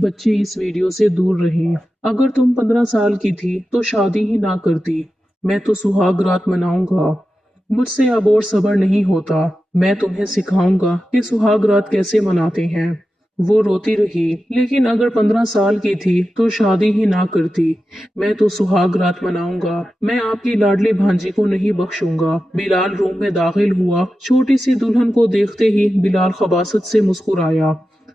बच्चे इस वीडियो से दूर रहें। अगर तुम 15 साल की थी तो शादी ही ना करती। मैं तो सुहाग रात मनाऊंगा। मुझसे अब और सब्र नहीं होता। मैं तुम्हें सिखाऊंगा कि सुहाग रात कैसे मनाते हैं। वो रोती रही। लेकिन अगर 15 साल की थी तो शादी ही ना करती। मैं तो सुहाग रात मनाऊंगा। मैं आपकी लाडली भांजी को नहीं बख्शूंगा। बिलाल रूम में दाखिल हुआ। छोटी सी दुल्हन को देखते ही बिलाल खबासत से मुस्कुराया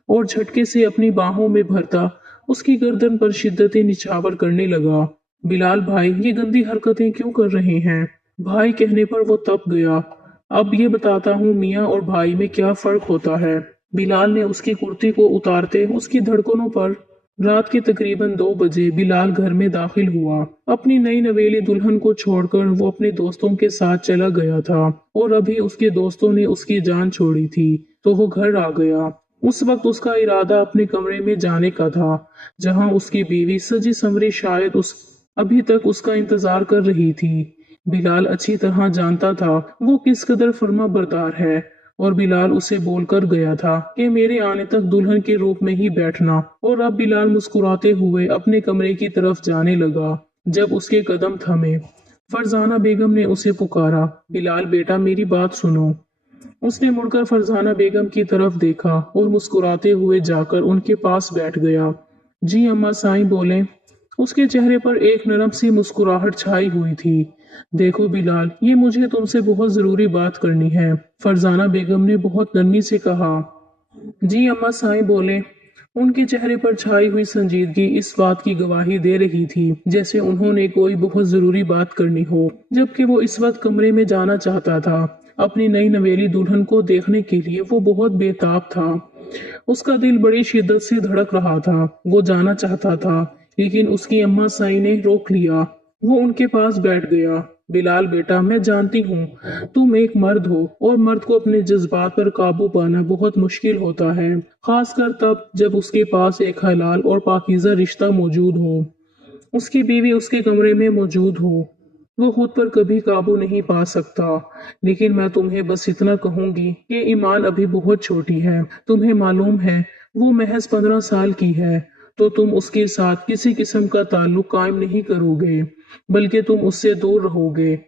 और झटके से अपनी बाहों में भरता उसकी गर्दन पर शिद्दती निछावर करने लगा। बिलाल भाई, ये गंदी हरकतें क्यों कर रहे हैं? भाई कहने पर वो तप गया। अब ये बताता हूँ मियाँ और भाई में क्या फर्क होता है। बिलाल ने उसकी कुर्ती को उतारते उसकी धड़कनों पर। रात के तकरीबन 2 बजे बिलाल घर में दाखिल हुआ। अपनी नई नवेली दुल्हन को छोड़कर वो अपने दोस्तों के साथ चला गया था और अभी उसके दोस्तों ने उसकी जान छोड़ी थी तो वो घर आ गया। उस वक्त उसका इरादा अपने कमरे में जाने का था, जहां उसकी बीवी सजी संवरी शायद उस अभी तक उसका इंतजार कर रही थी। बिलाल अच्छी तरह जानता था वो किस कदर फर्मा बरदार है और बिलाल उसे बोलकर गया था कि मेरे आने तक दुल्हन के रूप में ही बैठना। और अब बिलाल मुस्कुराते हुए अपने कमरे की तरफ जाने लगा जब उसके कदम थमे। फरजाना बेगम ने उसे पुकारा, बिलाल बेटा मेरी बात सुनो। उसने मुड़कर फरजाना बेगम की तरफ देखा और मुस्कुराते हुए जाकर उनके पास बैठ गया। जी अम्मा साईं बोले। उसके चेहरे पर एक नरम सी मुस्कुराहट छाई हुई थी। देखो बिलाल, ये मुझे तुमसे बहुत जरूरी बात करनी है, फरजाना बेगम ने बहुत नरमी से कहा। जी अम्मा साईं बोले। उनके चेहरे पर छाई हुई संजीदगी इस बात की गवाही दे रही थी जैसे उन्होंने कोई बहुत जरूरी बात करनी हो, जबकि वो इस वक्त कमरे में जाना चाहता था। अपनी नई नवेली दुल्हन को देखने के लिए वो बहुत बेताब था। उसका दिल बड़ी शिद्दत से धड़क रहा था। वो जाना चाहता था लेकिन उसकी अम्मा साई ने रोक लिया। वो उनके पास बैठ गया। बिलाल बेटा, मैं जानती हूँ तुम एक मर्द हो और मर्द को अपने जज्बात पर काबू पाना बहुत मुश्किल होता है, खासकर तब जब उसके पास एक हलाल और पाकीज़ा रिश्ता मौजूद हो। उसकी बीवी उसके कमरे में मौजूद हो। वो खुद पर कभी काबू नहीं पा सकता। लेकिन मैं तुम्हें बस इतना कहूंगी कि ईमान अभी बहुत छोटी है। तुम्हें मालूम है वो महज 15 साल की है, तो तुम उसके साथ किसी किस्म का ताल्लुक कायम नहीं करोगे, बल्कि तुम उससे दूर रहोगे।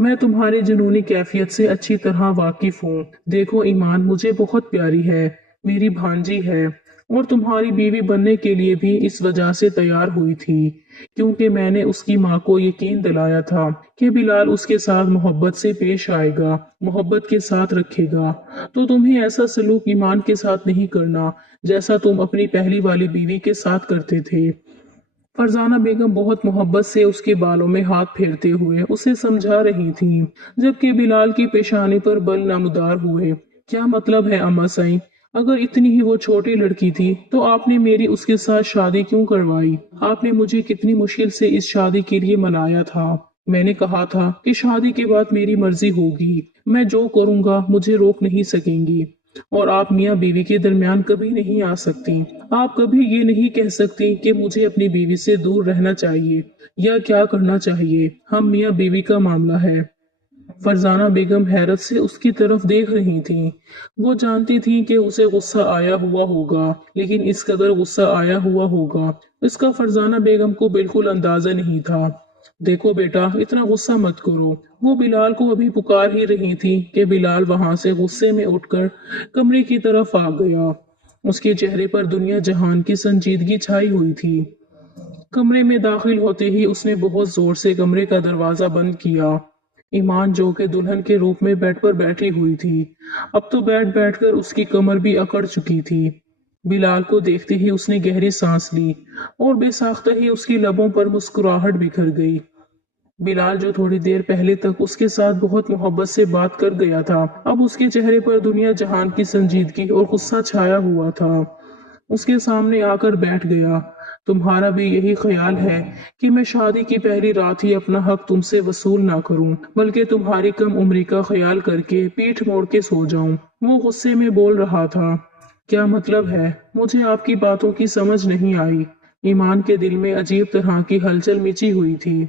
मैं तुम्हारी जुनूनी कैफियत से अच्छी तरह वाकिफ हूँ। देखो ईमान मुझे बहुत प्यारी है, मेरी भांजी है और तुम्हारी बीवी बनने के लिए भी इस वजह से तैयार हुई थी क्योंकि मैंने उसकी माँ को यकीन दिलाया था कि बिलाल उसके साथ मोहब्बत से पेश आएगा, मोहब्बत के साथ रखेगा। तो तुम्हें ऐसा सलूक ईमान के साथ नहीं करना जैसा तुम अपनी पहली वाली बीवी के साथ करते थे। फरजाना बेगम बहुत मोहब्बत से उसके बालों में हाथ फेरते हुए उसे समझा रही थी, जबकि बिलाल की पेशानी पर बल नमदार हुए। क्या मतलब है अम्मा साईं? अगर इतनी ही वो छोटी लड़की थी तो आपने मेरी उसके साथ शादी क्यों करवाई? आपने मुझे कितनी मुश्किल से इस शादी के लिए मनाया था। मैंने कहा था कि शादी के बाद मेरी मर्जी होगी, मैं जो करूंगा मुझे रोक नहीं सकेंगी और आप मियाँ बीवी के दरमियान कभी नहीं आ सकती। आप कभी ये नहीं कह सकती कि मुझे अपनी बीवी से दूर रहना चाहिए या क्या करना चाहिए। हम मियाँ बीवी का मामला है। फरजाना बेगम हैरत से उसकी तरफ देख रही थी। वो जानती थी कि उसे गुस्सा आया हुआ होगा, लेकिन इस कदर गुस्सा आया हुआ होगा इसका फरजाना बेगम को बिल्कुल अंदाजा नहीं था। देखो बेटा, इतना गुस्सा मत करो। वो बिलाल को अभी पुकार ही रही थी कि बिलाल वहां से गुस्से में उठकर कमरे की तरफ आ गया। उसके चेहरे पर दुनिया जहान की संजीदगी छाई हुई थी। कमरे में दाखिल होते ही उसने बहुत जोर से कमरे का दरवाजा बंद किया। ईमान जो कि दुल्हन के रूप में बेड पर बैठी हुई थी, अब तो बैठकर उसकी कमर भी अकड़ चुकी थी। बिलाल को देखते ही उसने गहरी सांस ली और बेसाख्ता ही उसकी लबों पर मुस्कुराहट बिखर गई। बिलाल जो थोड़ी देर पहले तक उसके साथ बहुत मोहब्बत से बात कर गया था, अब उसके चेहरे पर दुनिया जहान की संजीदगी और गुस्सा छाया हुआ था। उसके सामने आकर बैठ गया। तुम्हारा भी यही ख्याल है कि मैं शादी की पहली रात ही अपना हक तुमसे वसूल ना करूं, बल्कि तुम्हारी कम उम्री का ख्याल करके पीठ मोड़ के सो जाऊं? वो गुस्से में बोल रहा था। क्या मतलब है? मुझे आपकी बातों की समझ नहीं आई। ईमान के दिल में अजीब तरह की हलचल मची हुई थी।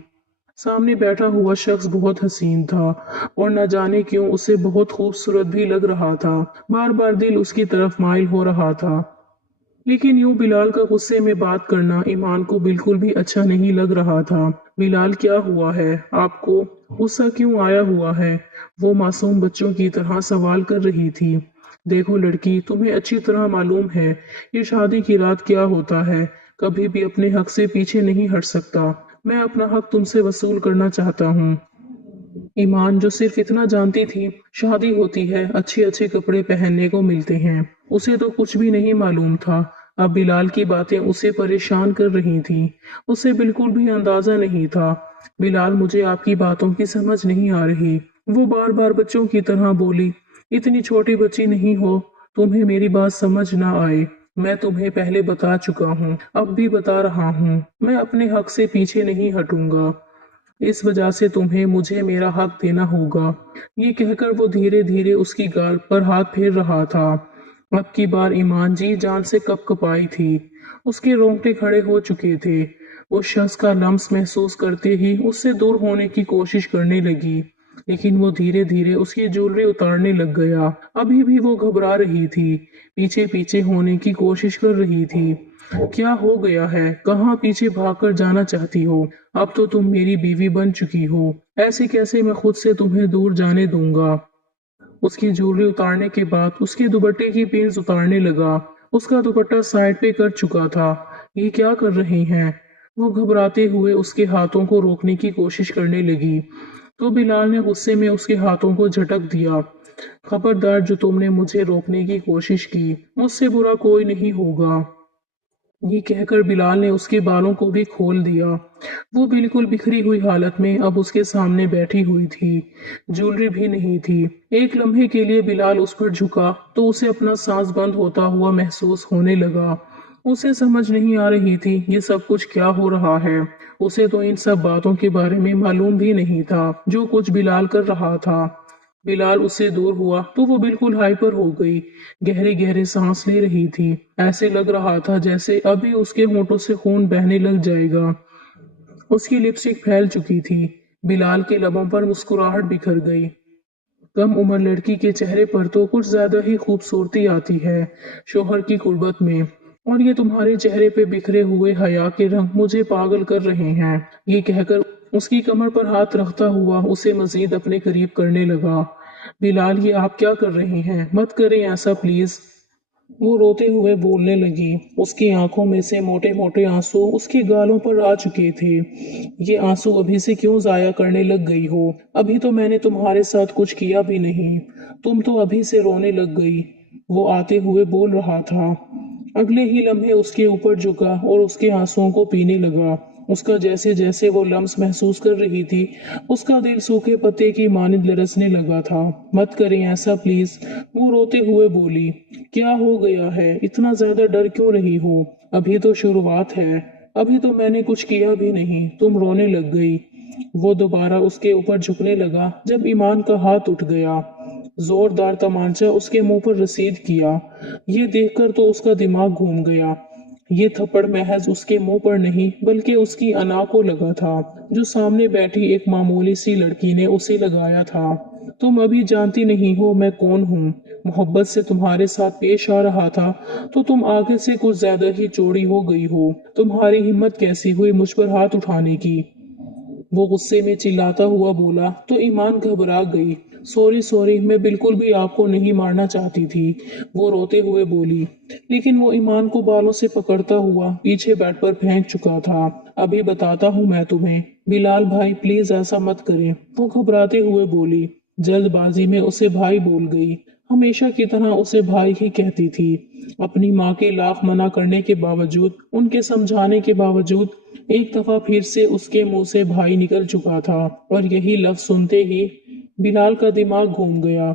सामने बैठा हुआ शख्स बहुत हसीन था और न जाने क्यों उसे बहुत खूबसूरत भी लग रहा था। बार बार दिल उसकी तरफ माइल हो रहा था। लेकिन यूं बिलाल का गुस्से में बात करना ईमान को बिल्कुल भी अच्छा नहीं लग रहा था। बिलाल, क्या हुआ है? आपको गुस्सा क्यों आया हुआ है? वो मासूम बच्चों की तरह सवाल कर रही थी। देखो लड़की, तुम्हें अच्छी तरह मालूम है ये शादी की रात क्या होता है। कभी भी अपने हक से पीछे नहीं हट सकता। मैं अपना हक तुमसे वसूल करना चाहता हूँ। ईमान, जो सिर्फ इतना जानती थी, शादी होती है, अच्छे अच्छे कपड़े पहनने को मिलते हैं, उसे तो कुछ भी नहीं मालूम था। अब बिलाल की बातें उसे परेशान कर रही थीं। उसे बिल्कुल भी अंदाजा नहीं था। बिलाल, मुझे आपकी बातों की समझ नहीं आ रही। वो बार बार बच्चों की तरह बोली। इतनी छोटी बच्ची नहीं हो, तुम्हें मेरी बात समझ ना आए। मैं तुम्हें पहले बता चुका हूँ, अब भी बता रहा हूँ, मैं अपने हक से पीछे नहीं हटूंगा। इस वजह से तुम्हें मुझे मेरा हक देना होगा। ये कहकर वो धीरे धीरे उसकी गाल पर हाथ फेर रहा था। अब की बार ईमान जी जान से कपकपाई थी। उसके रोंगटे खड़े हो चुके थे। उस शख्स का लम्स महसूस करते ही उससे दूर होने की कोशिश करने लगी, लेकिन वो धीरे धीरे उसकी ज्वेलरी उतारने लग गया। अभी भी वो घबरा रही थी, पीछे पीछे होने की कोशिश कर रही थी। क्या हो गया है? कहाँ पीछे भागकर जाना चाहती हो? अब तो तुम मेरी बीवी बन चुकी हो, ऐसे कैसे मैं खुद से तुम्हें दूर जाने दूंगा। उसकी ज्वेलरी उतारने के बाद उसके दुपट्टे की पिन्स उतारने लगा। उसका दुपट्टा साइड पे कर चुका था। ये क्या कर रही हैं? वो घबराते हुए उसके हाथों को रोकने की कोशिश करने लगी, तो बिलाल ने गुस्से में उसके हाथों को झटक दिया। खबरदार, जो तुमने मुझे रोकने की कोशिश की, मुझसे बुरा कोई नहीं होगा। ये कहकर बिलाल ने उसके बालों को भी खोल दिया। वो बिल्कुल बिखरी हुई हालत में अब उसके सामने बैठी हुई थी। ज्वेलरी भी नहीं थी। एक लम्हे के लिए बिलाल उस पर झुका तो उसे अपना सांस बंद होता हुआ महसूस होने लगा। उसे समझ नहीं आ रही थी ये सब कुछ क्या हो रहा है। उसे तो इन सब बातों के बारे में मालूम भी नहीं था जो कुछ बिलाल कर रहा था। बिलाल उससे दूर हुआ तो वो बिल्कुल हाइपर हो गई। गहरे गहरे सांस ले रही थी। ऐसे लग रहा था जैसे अभी उसके होंठों से खून बहने लग जाएगा। उसकी लिपस्टिक फैल चुकी थी। बिलाल के लबों पर मुस्कुराहट बिखर गई। कम उम्र लड़की के चेहरे पर तो कुछ ज्यादा ही खूबसूरती आती है शोहर की कुर्बत में। और ये तुम्हारे चेहरे पे बिखरे हुए हया के रंग मुझे पागल कर रहे हैं। ये कहकर उसकी कमर पर हाथ रखता हुआ उसे मजीद अपने करीब करने लगा। बिलाल, ये आप क्या कर रहे हैं? मत करें ऐसा प्लीज। वो रोते हुए बोलने लगी। उसकी आंखों में से मोटे मोटे आंसू उसके गालों पर आ चुके थे। ये आंसू अभी से क्यों जाया करने लग गई हो? अभी तो मैंने तुम्हारे साथ कुछ किया भी नहीं, तुम तो अभी से रोने लग गई। वो आते हुए बोल रहा था। अगले ही लम्हे उसके ऊपर झुका और उसके आंसुओं को पीने लगा। उसका जैसे जैसे वो लम्स महसूस कर रही थी, उसका दिल सूखे पत्ते की मानिंद लरसने लगा था। मत करें ऐसा प्लीज, वो रोते हुए बोली। क्या हो गया है? इतना ज्यादा डर क्यों रही हो? अभी तो शुरुआत है, अभी तो मैंने कुछ किया भी नहीं, तुम रोने लग गई। वो दोबारा उसके ऊपर झुकने लगा जब ईमान का हाथ उठ गया। जोरदार तमांचा उसके मुंह पर रसीद किया। ये देखकर तो उसका दिमाग घूम गया। ये थप्पड़ महज उसके मुंह पर नहीं बल्कि उसकी अना को लगा था, जो सामने बैठी एक मामूली सी लड़की ने उसे लगाया था। तुम अभी जानती नहीं हो मैं कौन हूँ। मोहब्बत से तुम्हारे साथ पेश आ रहा था तो तुम आगे से कुछ ज्यादा ही चौड़ी हो गई हो। तुम्हारी हिम्मत कैसी हुई मुझ पर हाथ उठाने की? वो गुस्से में चिल्लाता हुआ बोला तो ईमान घबरा गई। सॉरी सॉरी, मैं बिल्कुल भी आपको नहीं मारना चाहती थी, वो रोते हुए बोली। लेकिन वो ईमान को बालों से पकड़ता हुआ पीछे बेड पर फेंक चुका था। अभी बताता हूँ मैं तुम्हें। बिलाल भाई, प्लीज ऐसा मत करें, वो घबराते हुए बोली। जल्दबाजी में उसे भाई बोल गई। हमेशा की तरह उसे भाई ही कहती थी। अपनी माँ के लाख मना करने के बावजूद, उनके समझाने के बावजूद, एक दफा फिर से उसके मुंह से भाई निकल चुका था और यही लफ्ज सुनते ही बिलाल का दिमाग घूम गया।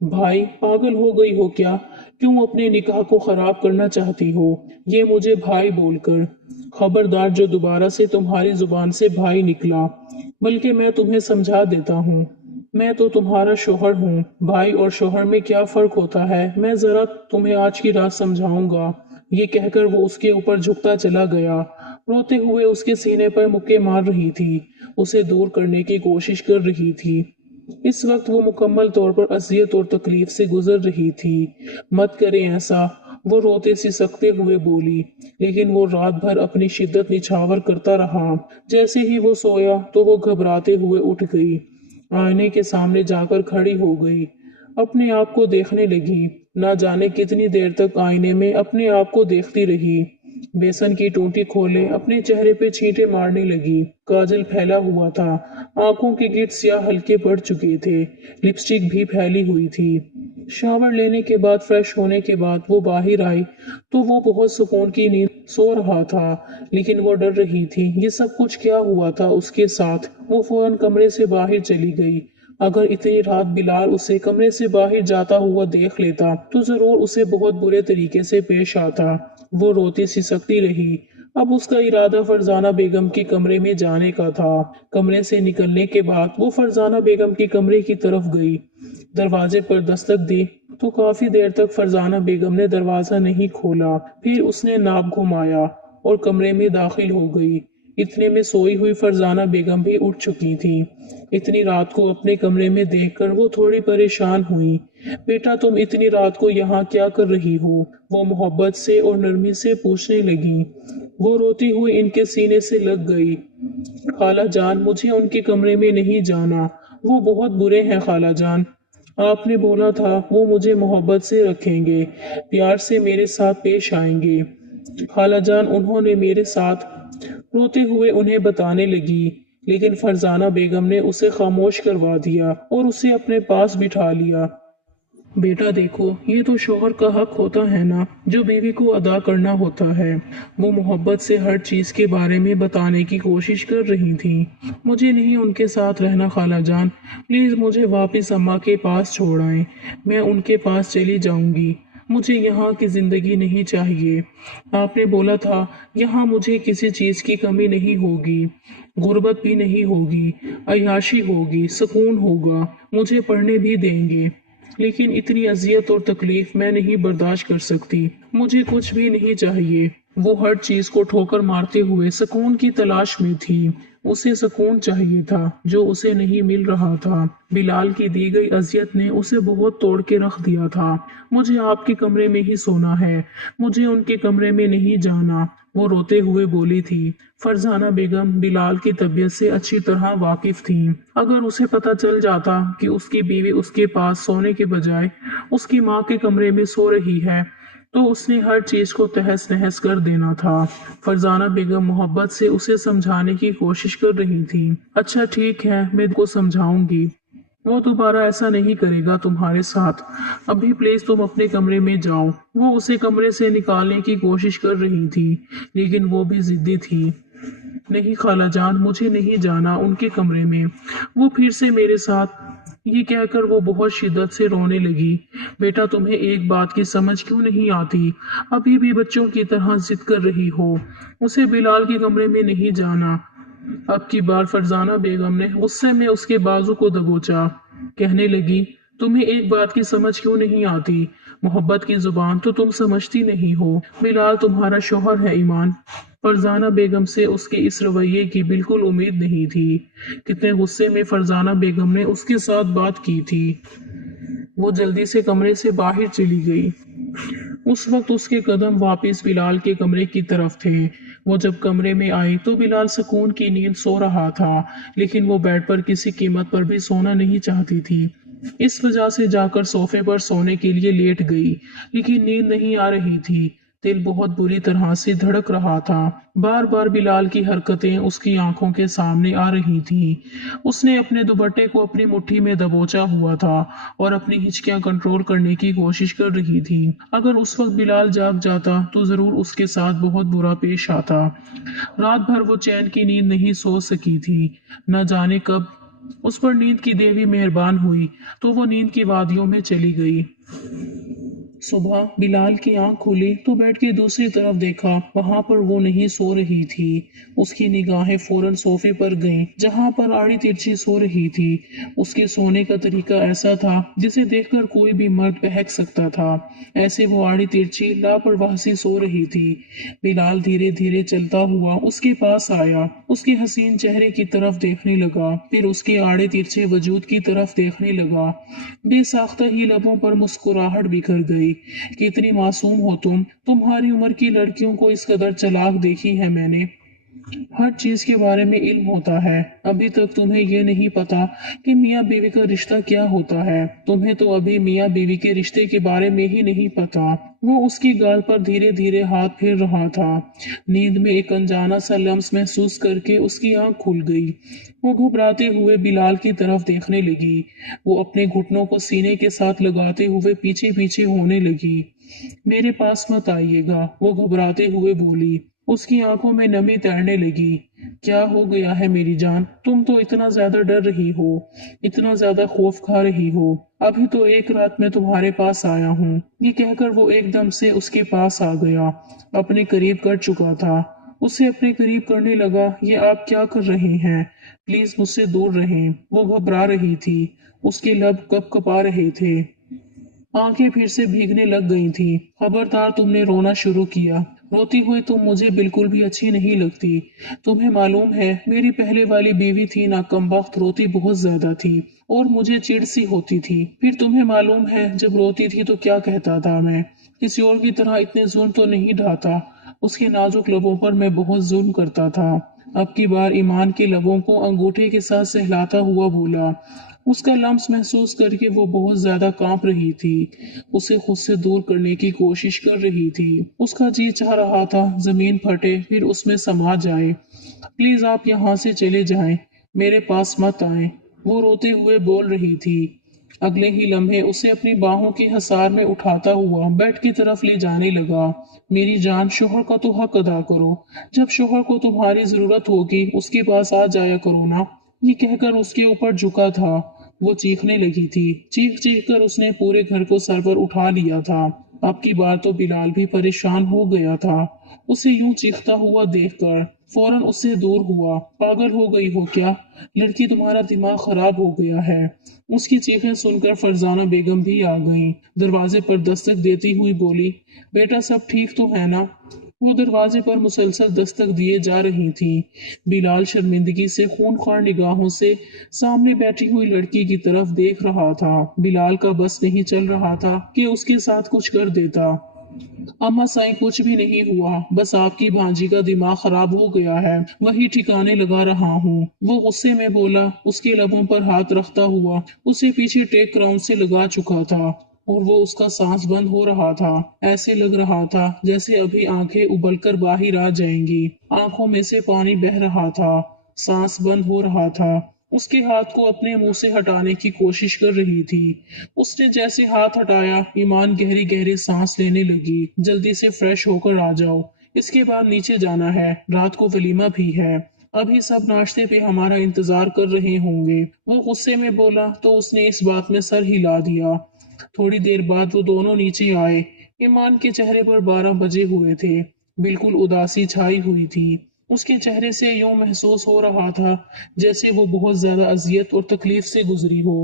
भाई, पागल हो गई हो क्या? क्यों अपने निकाह को खराब करना चाहती हो? ये मुझे भाई बोलकर। खबरदार, जो दोबारा से तुम्हारी जुबान से भाई निकला, बल्कि मैं तुम्हें समझा देता हूँ, मैं तो तुम्हारा शोहर हूँ। भाई और शोहर में क्या फर्क होता है मैं जरा तुम्हें आज की रात समझाऊंगा। ये कहकर वो उसके ऊपर झुकता चला गया, रोते हुए उसके सीने पर मुक्के मार रही थी, उसे दूर करने की कोशिश कर रही थी। इस वक्त वो मुकम्मल तौर पर अजियत और तकलीफ से गुजर रही थी। मत करें ऐसा, वो रोते सिसकते हुए बोली, लेकिन वो रात भर अपनी शिद्दत निछावर करता रहा। जैसे ही वो सोया तो वो घबराते हुए उठ गई, आईने के सामने जाकर खड़ी हो गई, अपने आप को देखने लगी। ना जाने कितनी देर तक आईने में अपने आप को देखती रही। बेसन की टोटी खोले अपने चेहरे पे छींटे मारने लगी। काजल फैला हुआ था, आंखों के गिट्स स्याह हल्के पड़ चुके थे, लिपस्टिक भी फैली हुई थी। शावर लेने के बाद फ्रेश होने के बाद वो बाहर आई तो वो बहुत सुकून की नींद सो रहा था, लेकिन वो डर रही थी ये सब कुछ क्या हुआ था उसके साथ। वो फौरन कमरे से बाहर चली गई। अगर इतनी रात बिलाल उसे कमरे से बाहर जाता हुआ देख लेता तो जरूर उसे बहुत बुरे तरीके से पेश आता। वो रोती सिसकती रही। अब उसका इरादा फरजाना बेगम के कमरे में जाने का था। कमरे से निकलने के बाद वो फरजाना बेगम के कमरे की तरफ गई। दरवाजे पर दस्तक दी तो काफी देर तक फरजाना बेगम ने दरवाजा नहीं खोला। फिर उसने नाप घुमाया और कमरे में दाखिल हो गई। इतने में सोई हुई फरजाना बेगम भी उठ चुकी थी। इतनी रात को अपने कमरे में देखकर वो थोड़ी परेशान हुई। बेटा, तुम इतनी रात को यहाँ क्या कर रही हो? वो मोहब्बत से और नरमी से पूछने लगी। वो रोती हुई इनके सीने से लग गई। खाला जान, मुझे उनके कमरे में नहीं जाना, वो बहुत बुरे हैं खाला जान। आपने बोला था वो मुझे मोहब्बत से रखेंगे, प्यार से मेरे साथ पेश आएंगे। खाला जान, उन्होंने मेरे साथ। रोते हुए उन्हें बताने लगी, लेकिन फरजाना बेगम ने उसे खामोश करवा दिया और उसे अपने पास बिठा लिया। बेटा देखो, ये तो शौहर का हक होता है ना, जो बीवी को अदा करना होता है। वो मोहब्बत से हर चीज के बारे में बताने की कोशिश कर रही थी। मुझे नहीं उनके साथ रहना खाला जान, प्लीज मुझे वापस अम्मा के पास छोड़ आएं। मैं उनके पास चली जाऊंगी। मुझे यहाँ की जिंदगी नहीं चाहिए। आपने बोला था यहाँ मुझे किसी चीज की कमी नहीं होगी, गुर्बत भी नहीं होगी, अय्याशी होगी, सुकून होगा, मुझे पढ़ने भी देंगे। लेकिन इतनी अजियत और तकलीफ मैं नहीं बर्दाश्त कर सकती। मुझे कुछ भी नहीं चाहिए। वो हर चीज को ठोकर मारते हुए सुकून की तलाश में थी। उसे सुकून चाहिए था जो उसे नहीं मिल रहा था। बिलाल की दी गई अजियत ने उसे बहुत तोड़ के रख दिया था। मुझे आपके कमरे में ही सोना है, मुझे उनके कमरे में नहीं जाना, वो रोते हुए बोली थी। फरजाना बेगम बिलाल की तबीयत से अच्छी तरह वाकिफ थी। अगर उसे पता चल जाता कि उसकी बीवी उसके पास सोने के बजाय उसकी माँ के कमरे में सो रही है तो उसने हर चीज को तहस नहस कर देना था। फरजाना बेगम मोहब्बत से उसे समझाने की कोशिश कर रही थी। अच्छा ठीक है, मैं को समझाऊंगी, वो दोबारा ऐसा नहीं करेगा तुम्हारे साथ। अभी प्लीज तुम अपने कमरे में जाओ। वो उसे कमरे से निकालने की कोशिश कर रही थी, लेकिन वो भी जिद्दी थी। नहीं खाला जान, मुझे नहीं जाना उनके कमरे में। वो फिर से मेरे साथ, ये कहकर वो बहुत शिद्दत से रोने लगी। बेटा, तुम्हें एक बात की समझ क्यों नहीं आती? अभी भी बच्चों की तरह जिद कर रही हो। उसे बिलाल के कमरे में नहीं जाना। अब की बार फरजाना बेगम ने गुस्से में उसके बाजू को दबोचा। कहने लगी, तुम्हें एक बात की समझ क्यों नहीं आती? मोहब्बत की जुबान तो तुम समझती नहीं हो। बिलाल तुम्हारा शौहर है ईमान। फरजाना बेगम से उसके इस रवैये की बिल्कुल उम्मीद नहीं थी। कितने गुस्से में फरजाना बेगम ने उसके साथ बात की थी। वो जल्दी से कमरे से बाहर चली गई। उस वक्त उसके कदम वापस बिलाल के कमरे की तरफ थे। वो जब कमरे में आई तो बिलाल सुकून की नींद सो रहा था, लेकिन वो बेड पर किसी कीमत पर भी सोना नहीं चाहती थी। इस वजह से जाकर सोफे पर सोने के लिए लेट गई, लेकिन नींद नहीं आ रही थी। दिल बहुत बुरी तरह से धड़क रहा था। बार बार बिलाल की हरकतें उसकी आंखों के सामने आ रही थीं। उसने अपने दुपट्टे को अपनी मुट्ठी में दबोचा हुआ था और अपनी हिचकियां कंट्रोल करने की कोशिश कर रही थी। अगर उस वक्त बिलाल जाग जाता तो जरूर उसके साथ बहुत बुरा पेश आता। रात भर वो चैन की नींद नहीं सो सकी थी। न जाने कब उस पर नींद की देवी मेहरबान हुई तो वो नींद की वादियों में चली गई। सुबह बिलाल की आंख खुली तो बेड के दूसरी तरफ देखा, वहां पर वो नहीं सो रही थी। उसकी निगाहें फौरन सोफे पर गईं, जहां पर आड़ी तिरछी सो रही थी। उसके सोने का तरीका ऐसा था जिसे देखकर कोई भी मर्द बहक सकता था। ऐसे वो आड़ी तिरछी लापरवाह सी सो रही थी। बिलाल धीरे धीरे चलता हुआ उसके पास आया, उसके हसीन चेहरे की तरफ देखने लगा, फिर उसके आड़े तिरछे वजूद की तरफ देखने लगा। बेसाख्ता ही लबों पर मुस्कुराहट बिखर गई। गई। कितनी मासूम हो तुम, तुम्हारी उम्र की लड़कियों को इस कदर चालाक देखी है मैंने। हर चीज के बारे में इल्म होता है। अभी तक तुम्हें ये नहीं पता कि मियाँ बीवी का रिश्ता क्या होता है। तुम्हें तो अभी मियाँ बीवी के रिश्ते के बारे में ही नहीं पता। वो उसकी गाल पर धीरे धीरे हाथ फेर रहा था। नींद में एक अनजाना सा लम्स महसूस करके उसकी आंख खुल गई। वो घबराते हुए बिलाल की तरफ देखने लगी। वो अपने घुटनों को सीने के साथ लगाते हुए पीछे पीछे होने लगी। मेरे पास मत आइएगा, वो घबराते हुए बोली। उसकी आंखों में नमी तैरने लगी। क्या हो गया है मेरी जान, तुम तो इतना ज्यादा डर रही हो, इतना ज्यादा खौफ खा रही हो। अभी तो एक रात में तुम्हारे पास आया हूँ। ये कहकर वो एकदम से उसके पास आ गया, अपने करीब कर चुका था। उसे अपने करीब करने लगा। ये आप क्या कर रहे हैं? प्लीज मुझसे दूर रहें। वो घबरा रही थी, उसके लब कपकपा रहे थे, आंखें फिर से भीगने लग गई थी। खबरदार, तुमने रोना शुरू किया। रोती हुई तुम मुझे बिल्कुल भी अच्छी नहीं लगती। तुम्हें मालूम है, मेरी पहले वाली बीवी थी ना, कमबख्त, रोती बहुत ज्यादा थी और मुझे चिढ़ सी होती थी। फिर तुम्हें मालूम है, जब रोती थी तो क्या कहता था मैं? किसी और की तरह इतने जुल्म तो नहीं ढाता। उसके नाजुक लबों पर मैं बहुत जुल्म करता था। अब की बार ईमान के लबों को अंगूठे के साथ सहलाता हुआ बोला। उसका लम्स महसूस करके वो बहुत ज्यादा कांप रही थी। उसे खुद से दूर करने की कोशिश कर रही थी। उसका जी चाह रहा था जमीन फटे फिर उसमें समा जाए। प्लीज आप यहाँ से चले जाएं, मेरे पास मत आए, वो रोते हुए बोल रही थी। अगले ही लम्हे उसे अपनी बाहों की हसार में उठाता हुआ बेड की तरफ ले जाने लगा। मेरी जान, शोहर का तो हक अदा करो। जब शोहर को तुम्हारी जरूरत होगी उसके पास आ जाया करो ना। ये कहकर उसके ऊपर झुका था। वो चीखने लगी थी। चीख चीख कर उसने पूरे घर को सर पर उठा लिया था। अब की बार तो बिलाल भी परेशान हो गया था। उसे यूं चीखता हुआ देखकर फौरन उससे दूर हुआ। पागल हो गई हो क्या? लड़की, तुम्हारा दिमाग खराब हो गया है। उसकी चीखें सुनकर फरजाना बेगम भी आ गईं। दरवाजे पर दस्तक देती हुई बोली, बेटा सब ठीक तो है ना? वो दरवाजे पर मुसलसल दस्तक दिए जा रही थी। बिलाल शर्मिंदगी से खूंखार निगाहों से सामने बैठी हुई लड़की की तरफ देख रहा था। बिलाल का बस नहीं चल रहा था कि उसके साथ कुछ कर देता। अम्मा साईं, कुछ भी नहीं हुआ, बस आपकी भांजी का दिमाग खराब हो गया है, वही ठिकाने लगा रहा हूँ, वो गुस्से में बोला, उसके लबों पर हाथ रखता हुआ उसे पीछे टेक ग्राउंड से लगा चुका था और वो उसका सांस बंद हो रहा था। ऐसे लग रहा था जैसे अभी आंखें उबलकर बाहर आ जाएंगी। आंखों में से पानी बह रहा था, सांस बंद हो रहा था। उसके हाथ को अपने मुंह से हटाने की कोशिश कर रही थी। उसने जैसे हाथ हटाया, ईमान गहरी गहरी सांस लेने लगी। जल्दी से फ्रेश होकर आ जाओ, इसके बाद नीचे जाना है, रात को वलीमा भी है, अभी सब नाश्ते पे हमारा इंतजार कर रहे होंगे। वो गुस्से में बोला तो उसने इस बात में सर हिला दिया। थोड़ी देर बाद वो दोनों नीचे आए। ईमान के चेहरे पर 12 बजे हुए थे। बिल्कुल उदासी छाई हुई थी। उसके चेहरे से यूं महसूस हो रहा था जैसे वो बहुत ज्यादा अजियत और तकलीफ से गुजरी हो।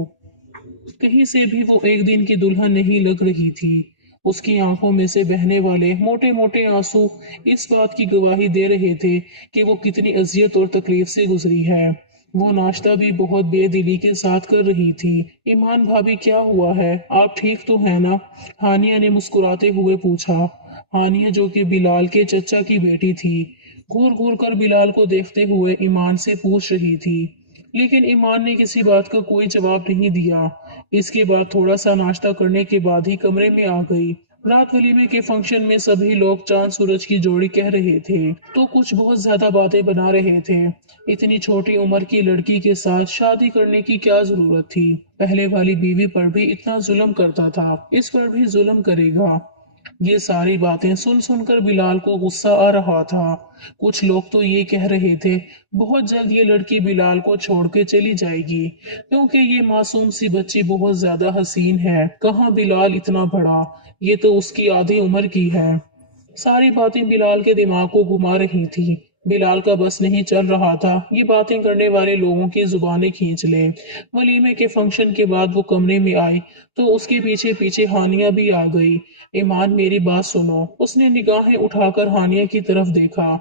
कहीं से भी वो एक दिन की दुल्हन नहीं लग रही थी। उसकी आंखों में से बहने वाले मोटे मोटे आंसू इस बात की गवाही दे रहे थे कि वो कितनी अजियत और तकलीफ से गुजरी है। वो नाश्ता भी बहुत बेदिली के साथ कर रही थी। ईमान भाभी, क्या हुआ है? आप ठीक तो है ना? हानिया ने मुस्कुराते हुए पूछा। हानिया, जो कि बिलाल के चचा की बेटी थी, घूर घूर कर बिलाल को देखते हुए ईमान से पूछ रही थी। लेकिन ईमान ने किसी बात का कोई जवाब नहीं दिया। इसके बाद थोड़ा सा नाश्ता करने के बाद ही कमरे में आ गई। रात वलीमे के फंक्शन में सभी लोग चांद सूरज की जोड़ी कह रहे थे तो कुछ बहुत ज्यादा बातें बना रहे थे। इतनी छोटी उम्र की लड़की के साथ शादी करने की क्या जरूरत थी? पहले वाली बीवी पर भी इतना जुल्म करता था, इस पर भी जुल्म करेगा। ये सारी बातें सुन सुनकर बिलाल को गुस्सा आ रहा था। कुछ लोग तो ये कह रहे थे बहुत जल्द ये लड़की बिलाल को छोड़ के चली जाएगी क्योंकि ये मासूम सी बच्ची बहुत ज्यादा हसीन है। कहाँ बिलाल इतना बड़ा, ये तो उसकी आधी उम्र की है। सारी बातें बिलाल के दिमाग को घुमा रही थी। बिलाल का बस नहीं चल रहा था ये बातें करने वाले लोगों की जुबानें खींच ले। वलीमे के फंक्शन के बाद वो कमरे में आई तो उसके पीछे पीछे हानिया भी आ गई। ईमान, मेरी बात सुनो। उसने निगाहें उठाकर हानिया की तरफ देखा।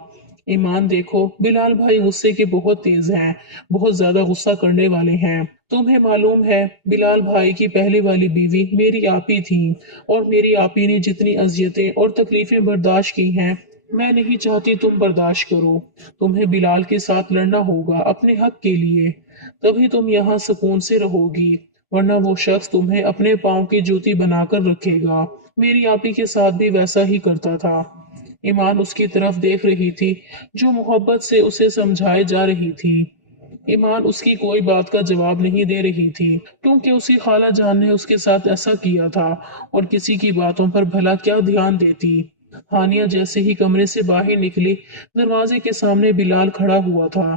ईमान देखो, बिलाल भाई गुस्से के बहुत तेज हैं, बहुत ज्यादा गुस्सा करने वाले हैं। तुम्हें मालूम है, बिलाल भाई की पहली वाली बीवी मेरी आपी थी, और मेरी आपी ने जितनी अजियतें और तकलीफें बर्दाश्त की हैं, मैं नहीं चाहती तुम बर्दाश्त करो। तुम्हें बिलाल के साथ लड़ना होगा अपने हक के लिए, तभी तुम यहाँ सुकून से रहोगी, वरना वो शख्स तुम्हें अपने पाँव की जूती बनाकर रखेगा। मेरी आपी के साथ भी वैसा ही करता था। ईमान उसकी तरफ देख रही थी, जो मोहब्बत से उसे समझाए जा रही थी। ईमान उसकी कोई बात का जवाब नहीं दे रही थी, क्योंकि उसकी खाला जान ने उसके साथ ऐसा किया था, और किसी की बातों पर भला क्या ध्यान देती। हानिया जैसे ही कमरे से बाहर निकली, दरवाजे के सामने बिलाल खड़ा हुआ था।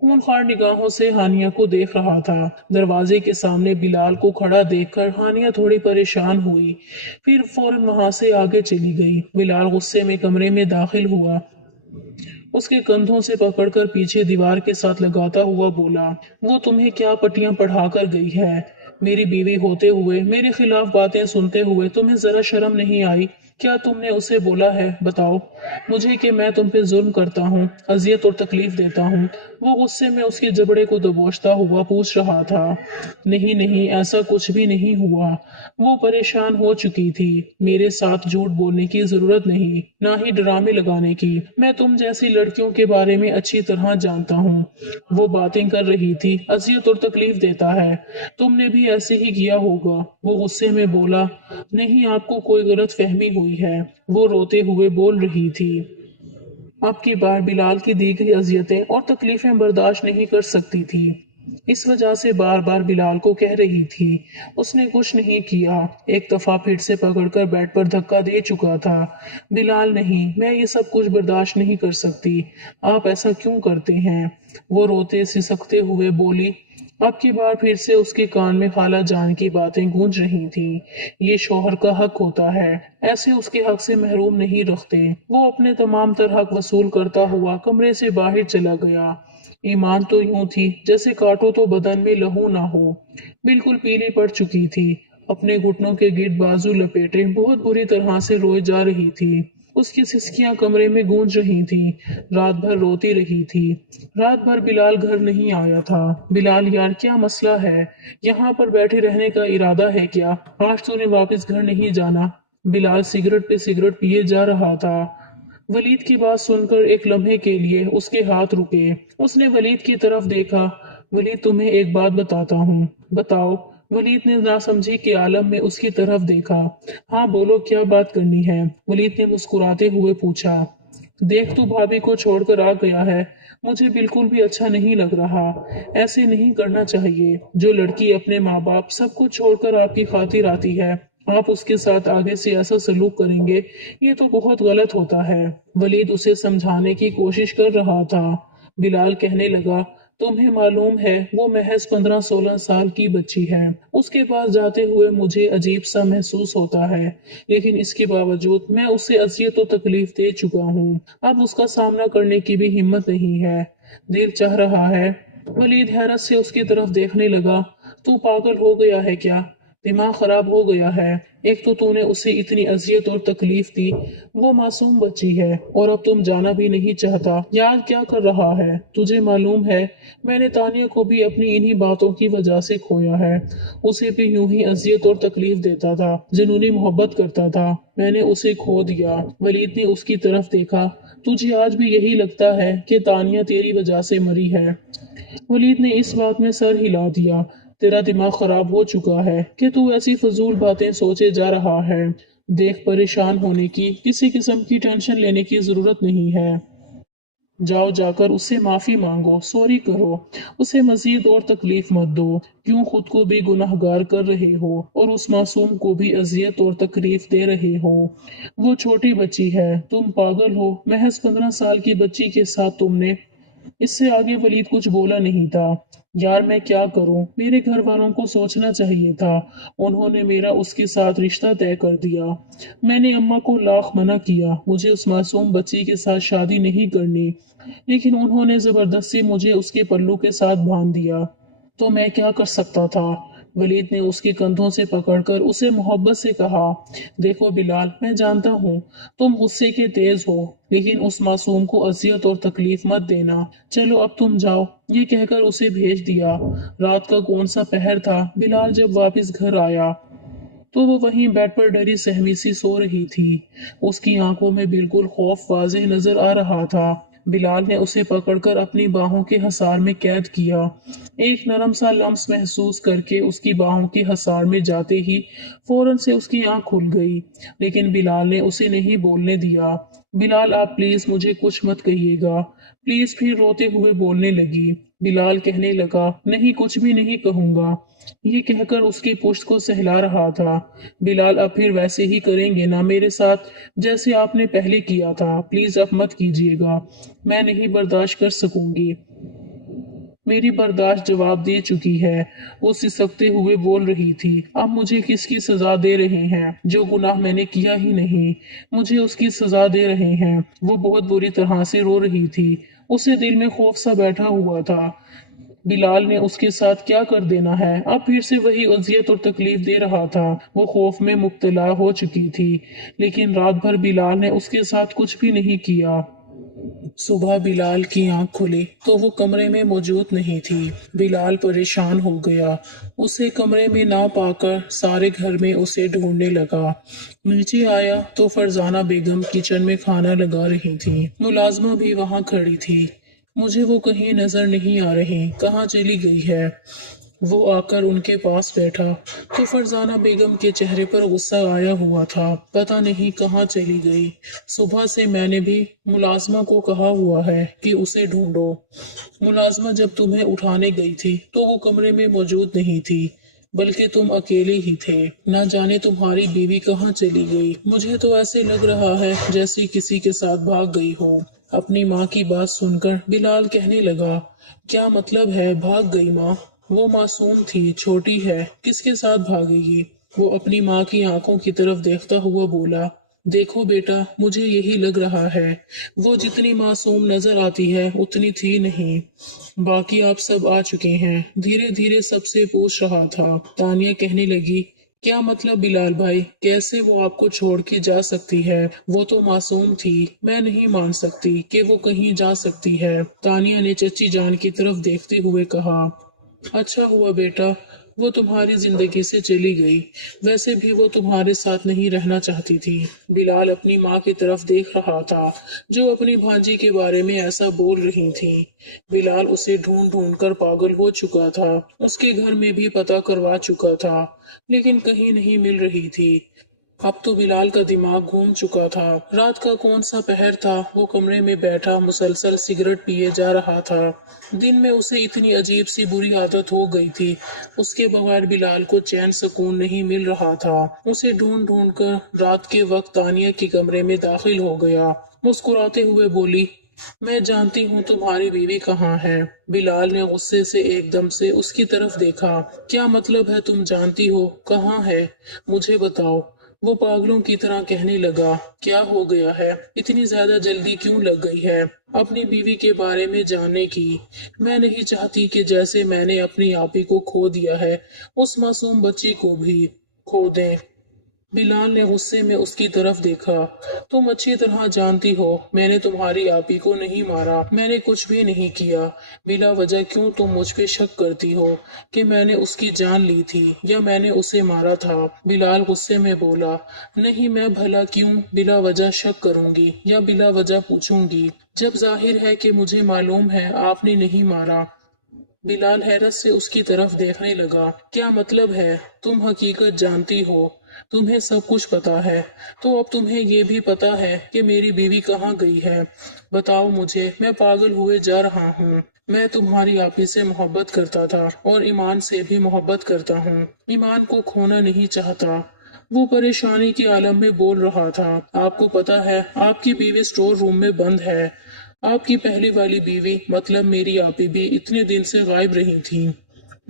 खूंखार निगाहों से हानिया को देख रहा था। दरवाजे के सामने बिलाल को खड़ा देखकर हानिया थोड़ी परेशान हुई, फिर फौरन वहां से आगे चली गई। बिलाल गुस्से में कमरे में दाखिल हुआ, उसके कंधों से पकड़कर पीछे दीवार के साथ लगाता हुआ बोला, वो तुम्हें क्या पट्टियां पढ़ा कर गई है? मेरी बीवी होते हुए मेरे खिलाफ बातें सुनते हुए तुम्हें जरा शर्म नहीं आई? क्या तुमने उसे बोला है, बताओ मुझे, कि मैं तुम पे जुल्म करता हूँ, अजियत और तकलीफ देता हूँ? वो गुस्से में उसके जबड़े को दबोचता हुआ पूछ रहा था। नहीं नहीं, ऐसा कुछ भी नहीं हुआ। वो परेशान हो चुकी थी। मेरे साथ झूठ बोलने की जरूरत नहीं, ना ही ड्रामे लगाने की। मैं तुम जैसी लड़कियों के बारे में अच्छी तरह जानता हूँ। वो बातें कर रही थी, अजियत और तकलीफ देता है, तुमने भी ऐसे ही किया होगा। वो गुस्से में बोला, नहीं, आपको कोई गलत फहमी हुई है। वो रोते हुए बोल रही थी, अब की बार बिलाल की दी गई अजियतें और तकलीफें बर्दाश्त नहीं कर सकती थी। इस वजह से बार बार बिलाल को कह रही थी। उसने कुछ नहीं किया, एक दफा फिर से पकड़कर बेड पर धक्का दे चुका था। बिलाल, नहीं, मैं ये सब कुछ बर्दाश्त नहीं कर सकती। आप ऐसा क्यों करते हैं? वो रोते सिसकते हुए बोली। अब की बार फिर से उसके कान में खाला जान की बातें गूंज रही थीं। ये शौहर का हक होता है, ऐसे उसके हक से महरूम नहीं रखते। वो अपने तमाम तर हक वसूल करता हुआ कमरे से बाहर चला गया। ईमान तो यूं थी जैसे काटो तो बदन में लहू ना हो, बिल्कुल पीली पड़ चुकी थी। अपने घुटनों के गिर्द बाजू लपेटे बहुत बुरी तरह से रोए जा रही थी। उसकी सिसकियां कमरे में गूंज रही थी। रात भर रोती रही थी। रात भर बिलाल घर नहीं आया था। बिलाल यार, क्या मसला है? यहाँ पर बैठे रहने का इरादा है क्या? आज तूने वापस घर नहीं जाना? बिलाल सिगरेट पे सिगरेट पिए जा रहा था। वलीद की बात सुनकर एक लम्हे के लिए उसके हाथ रुके। उसने वलीद की तरफ देखा। वलीद, तुम्हें एक बात बताता हूँ। बताओ। वलीद ने नासमझी के आलम में उसकी तरफ देखा। हाँ बोलो, क्या बात करनी है? वलीद ने मुस्कुराते हुए पूछा। देख, तू भाभी को छोड़कर आ गया है। मुझे बिल्कुल भी अच्छा नहीं लग रहा। ऐसे नहीं करना चाहिए। जो लड़की अपने माँ बाप सब कुछ छोड़कर आपकी खातिर आती है, आप उसके साथ आगे से ऐसा सलूक करेंगे, ये तो बहुत गलत होता है। वलीद उसे समझाने की कोशिश कर रहा था। बिलाल कहने लगा, तुम्हें मालूम है, वो महज 15-16 साल की बच्ची है। उसके पास जाते हुए मुझे अजीब सा महसूस होता है, लेकिन इसके बावजूद मैं उसे अजियत और तकलीफ दे चुका हूँ। अब उसका सामना करने की भी हिम्मत नहीं है। दिल चाह रहा है। वलीद हैरत से उसकी तरफ देखने लगा। तू पागल हो गया है क्या? दिमाग खराब हो गया है? एक तो तूने उसे इतनी अजियत और तकलीफ दी, वो मासूम बच्ची है, और अब तुम जाना भी नहीं चाहता। याद क्या कर रहा है? तुझे मालूम है, मैंने तानिया को भी अपनी इन्हीं बातों की वजह से खोया है। उसे भी यूं ही अजियत और तकलीफ देता था, जुनूनी मोहब्बत करता था। मैंने उसे खो दिया। वलीद ने उसकी तरफ देखा। तुझे आज भी यही लगता है कि तानिया तेरी वजह से मरी है? वलीद ने इस बात में सर हिला दिया। तेरा दिमाग खराब हो चुका है कि तू ऐसी फजूल बातें सोचे जा रहा है। देख, परेशान होने की, किसी किस्म की टेंशन लेने की जरूरत नहीं है। जाओ, जाकर उससे माफी मांगो, सॉरी करो। उसे मजीद और तकलीफ मत दो। क्यों खुद को भी गुनाहगार कर रहे हो और उस मासूम को भी अजियत और तकलीफ दे रहे हो? वो छोटी बच्ची है, तुम पागल हो। महज 15 साल की बच्ची के साथ तुमने। इससे आगे वलीद कुछ बोला नहीं था। यार, मैं क्या करूं? मेरे घर वालों को सोचना चाहिए था। उन्होंने मेरा उसके साथ रिश्ता तय कर दिया। मैंने अम्मा को लाख मना किया, मुझे उस मासूम बच्ची के साथ शादी नहीं करनी, लेकिन उन्होंने जबरदस्ती मुझे उसके पल्लू के साथ बांध दिया। तो मैं क्या कर सकता था? वलीद ने उसके कंधों से पकड़कर उसे मोहब्बत से कहा, देखो बिलाल, मैं जानता हूँ तुम गुस्से के तेज हो, लेकिन उस मासूम को अजियत और तकलीफ मत देना। चलो अब तुम जाओ। ये कहकर उसे भेज दिया। रात का कौन सा पहर था। बिलाल जब वापस घर आया तो वो वहीं बेड पर डरी सहमी सी सो रही थी। उसकी आंखों में बिल्कुल खौफ वाज़ेह नजर आ रहा था। बिलाल ने उसे पकड़कर अपनी बाहों के हसार में कैद किया। एक नरम सा लम्स महसूस करके उसकी बाहों के हसार में जाते ही फौरन से उसकी आंख खुल गई, लेकिन बिलाल ने उसे नहीं बोलने दिया। बिलाल, आप प्लीज मुझे कुछ मत कहिएगा, प्लीज। फिर रोते हुए बोलने लगी। बिलाल कहने लगा, नहीं, कुछ भी नहीं कहूंगा। ये कहकर उसकी पुश्त को सहला रहा था। बिलाल, अब फिर वैसे ही करेंगे ना मेरे साथ जैसे आपने पहले किया था। प्लीज अब मत कीजिएगा, मैं नहीं बर्दाश्त कर सकूंगी। मेरी बर्दाश्त जवाब दे चुकी है। वो सिसकते हुए बोल रही थी, अब मुझे किसकी सजा दे रहे हैं? जो गुनाह मैंने किया ही नहीं, मुझे उसकी सजा दे रहे हैं। वो बहुत बुरी तरह से रो रही थी। उसे दिल में खौफ सा बैठा हुआ था। बिलाल ने उसके साथ क्या कर देना है? अब फिर से वही अजियत और तकलीफ दे रहा था। वो खौफ में मुब्तला हो चुकी थी, लेकिन रात भर बिलाल ने उसके साथ कुछ भी नहीं किया। सुबह बिलाल की आंख खुली तो वो कमरे में मौजूद नहीं थी। बिलाल परेशान हो गया। उसे कमरे में ना पाकर सारे घर में उसे ढूंढने लगा। नीचे आया तो फरजाना बेगम किचन में खाना लगा रही थी। मुलाजमा भी वहां खड़ी थी। मुझे वो कहीं नजर नहीं आ रही, कहाँ चली गई है? वो आकर उनके पास बैठा तो फरजाना बेगम के चेहरे पर गुस्सा आया हुआ था। पता नहीं कहाँ चली गई। सुबह से मैंने भी मुलाजमा को कहा हुआ है कि उसे ढूंढो। मुलाजमा जब तुम्हें उठाने गई थी तो वो कमरे में मौजूद नहीं थी, बल्कि तुम अकेले ही थे। ना जाने तुम्हारी बीवी कहाँ चली गई। मुझे तो ऐसे लग रहा है जैसे किसी के साथ भाग गई हो। अपनी माँ की बात सुनकर बिलाल कहने लगा, क्या मतलब है भाग गई माँ? वो मासूम थी, छोटी है, किसके साथ भागेगी? वो अपनी माँ की आंखों की तरफ देखता हुआ बोला, देखो बेटा, मुझे यही लग रहा है। वो जितनी मासूम नजर आती है उतनी थी नहीं। बाकी आप सब आ चुके हैं। धीरे धीरे सबसे पूछ रहा था। तानिया कहने लगी, क्या मतलब बिलाल भाई, कैसे वो आपको छोड़ के जा सकती है? वो तो मासूम थी, मैं नहीं मान सकती कि वो कहीं जा सकती है। तानिया ने चची जान की तरफ देखते हुए कहा, अच्छा हुआ बेटा, वो तुम्हारी जिंदगी से चली गई। वैसे भी वो तुम्हारे साथ नहीं रहना चाहती थी। बिलाल अपनी माँ की तरफ देख रहा था, जो अपनी भांजी के बारे में ऐसा बोल रही थी। बिलाल उसे ढूंढ ढूंढ कर पागल हो चुका था। उसके घर में भी पता करवा चुका था, लेकिन कहीं नहीं मिल रही थी। अब तो बिलाल का दिमाग घूम चुका था। रात का कौन सा पहर था, वो कमरे में बैठा मुसलसल सिगरेट पिए जा रहा था। दिन में उसे इतनी अजीब सी बुरी आदत हो गई थी, उसके बगैर बिलाल को चैन सुकून नहीं मिल रहा था। उसे ढूंढ ढूंढ कर रात के वक्त तानिया के कमरे में दाखिल हो गया। मुस्कुराते हुए बोली, मैं जानती हूँ तुम्हारी बीवी कहाँ है। बिलाल ने गुस्से से एकदम से उसकी तरफ देखा। क्या मतलब है तुम जानती हो कहाँ है? मुझे बताओ। वो पागलों की तरह कहने लगा, क्या हो गया है? इतनी ज्यादा जल्दी क्यों लग गई है अपनी बीवी के बारे में जानने की? मैं नहीं चाहती कि जैसे मैंने अपनी आपी को खो दिया है, उस मासूम बच्ची को भी खो दें। बिलाल ने गुस्से में उसकी तरफ देखा। तुम अच्छी तरह जानती हो मैंने तुम्हारी आपी को नहीं मारा, मैंने कुछ भी नहीं किया। बिला वजह क्यों तुम मुझ पे शक करती हो कि मैंने उसकी जान ली थी या मैंने उसे मारा था? बिलाल गुस्से में बोला, नहीं, मैं भला क्यों बिला वजह शक करूंगी या बिला वजह पूछूंगी, जब जाहिर है कि मुझे मालूम है आपने नहीं मारा। बिलाल हैरत से उसकी तरफ देखने लगा। क्या मतलब है? तुम हकीकत जानती हो, तुम्हें सब कुछ पता है, तो अब तुम्हें ये भी पता है कि मेरी बीवी कहाँ गई है। बताओ मुझे, मैं पागल हुए जा रहा हूँ। मैं तुम्हारी आपी से मोहब्बत करता था और ईमान से भी मोहब्बत करता हूँ। ईमान को खोना नहीं चाहता। वो परेशानी के आलम में बोल रहा था। आपको पता है आपकी बीवी स्टोर रूम में बंद है। आपकी पहली वाली बीवी मतलब मेरी आपी भी इतने दिन से गायब रही थी।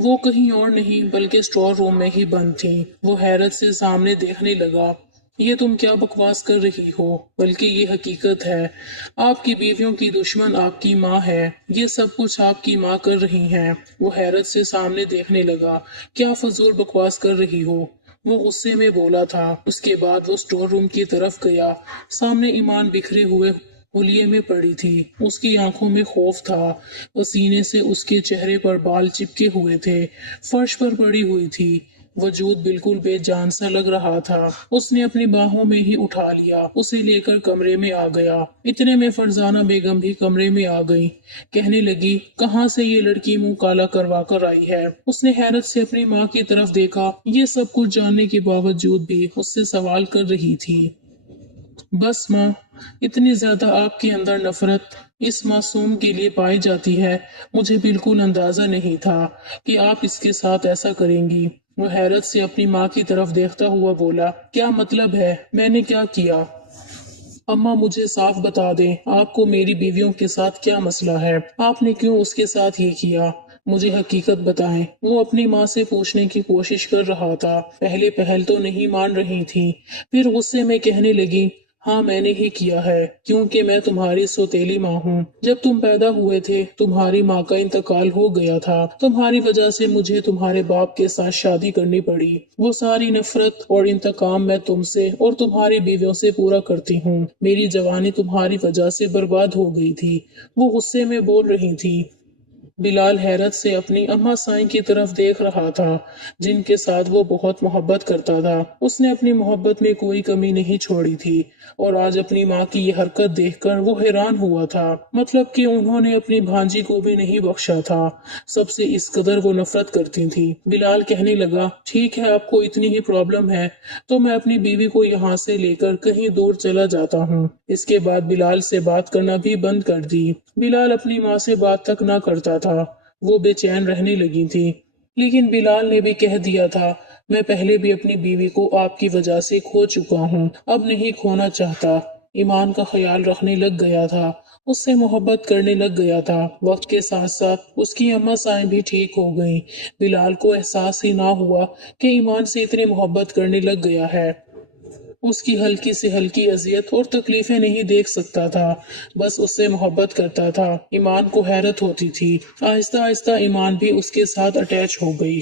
वो कहीं और नहीं बल्कि स्टोर रूम में ही बंद थी। वो हैरत से सामने देखने लगा। یہ تم کیا بکواس کر رہی ہو؟ بلکہ یہ حقیقت ہے۔ آپ کی بیویوں کی دشمن آپ کی ماں ہے۔ یہ سب کچھ آپ کی ماں کر رہی ہیں۔ وہ حیرت سے سامنے دیکھنے لگا۔ کیا فضول بکواس کر رہی ہو؟ وہ غصے میں بولا تھا۔ اس کے بعد وہ اسٹور روم کی طرف گیا۔ سامنے ایمان بکھرے ہوئے ہولیے میں پڑی تھی۔ اس کی آنکھوں میں خوف تھا۔ پسینے سے اس کے چہرے پر بال چپکے ہوئے تھے۔ فرش پر پڑی ہوئی تھی۔ وجود بالکل بے جان سا لگ رہا تھا۔ اس نے اپنی باہوں میں ہی اٹھا لیا، اسے لے کر کمرے میں آ گیا۔ اتنے میں فرزانہ بیگم بھی کمرے میں آ گئی۔ کہنے لگی، کہاں سے یہ لڑکی منہ کالا کروا کر آئی ہے؟ اس نے حیرت سے اپنی ماں کی طرف دیکھا۔ یہ سب کچھ جاننے کے باوجود بھی اس سے سوال کر رہی تھی۔ بس ماں، اتنی زیادہ آپ کے اندر نفرت اس معصوم کے لیے پائی جاتی ہے، مجھے بالکل اندازہ نہیں تھا کہ آپ اس کے ساتھ ایسا کریں گی۔ وہ حیرت سے اپنی ماں کی طرف دیکھتا ہوا بولا، کیا مطلب ہے؟ میں نے کیا کیا؟ اماں مجھے صاف بتا دیں، آپ کو میری بیویوں کے ساتھ کیا مسئلہ ہے؟ آپ نے کیوں اس کے ساتھ یہ کیا؟ مجھے حقیقت بتائیں۔ وہ اپنی ماں سے پوچھنے کی کوشش کر رہا تھا۔ پہلے پہل تو نہیں مان رہی تھی، پھر غصے میں کہنے لگی، ہاں میں نے ہی کیا ہے، کیونکہ میں تمہاری سوتیلی ماں ہوں۔ جب تم پیدا ہوئے تھے تمہاری ماں کا انتقال ہو گیا تھا، تمہاری وجہ سے مجھے تمہارے باپ کے ساتھ شادی کرنی پڑی۔ وہ ساری نفرت اور انتقام میں تم سے اور تمہاری بیویوں سے پورا کرتی ہوں۔ میری جوانی تمہاری وجہ سے برباد ہو گئی تھی۔ وہ غصے میں بول رہی تھی۔ بلال حیرت سے اپنی اماں سائیں کی طرف دیکھ رہا تھا، جن کے ساتھ وہ بہت محبت کرتا تھا۔ اس نے اپنی محبت میں کوئی کمی نہیں چھوڑی تھی، اور آج اپنی ماں کی یہ حرکت دیکھ کر وہ حیران ہوا تھا۔ مطلب کہ انہوں نے اپنی بھانجی کو بھی نہیں بخشا تھا۔ سب سے اس قدر وہ نفرت کرتی تھی۔ بلال کہنے لگا، ٹھیک ہے، آپ کو اتنی ہی پرابلم ہے تو میں اپنی بیوی کو یہاں سے لے کر کہیں دور چلا جاتا ہوں۔ اس کے بعد بلال سے بات کرنا بھی بند کر دی۔ بلال اپنی ماں سے بات تک نہ کرتا تھا۔ وہ بے چین رہنے لگی تھی۔ لیکن بلال نے بھی کہہ دیا تھا، میں پہلے بھی اپنی بیوی کو آپ کی وجہ سے کھو چکا ہوں، اب نہیں کھونا چاہتا۔ ایمان کا خیال رکھنے لگ گیا تھا، اس سے محبت کرنے لگ گیا تھا۔ وقت کے ساتھ ساتھ اس کی اماں سائیں بھی ٹھیک ہو گئیں۔ بلال کو احساس ہی نہ ہوا کہ ایمان سے اتنی محبت کرنے لگ گیا ہے۔ اس کی ہلکی سے ہلکی اذیت اور تکلیفیں نہیں دیکھ سکتا تھا، بس اس سے محبت کرتا تھا۔ ایمان کو حیرت ہوتی تھی۔ آہستہ آہستہ ایمان بھی اس کے ساتھ اٹیچ ہو گئی۔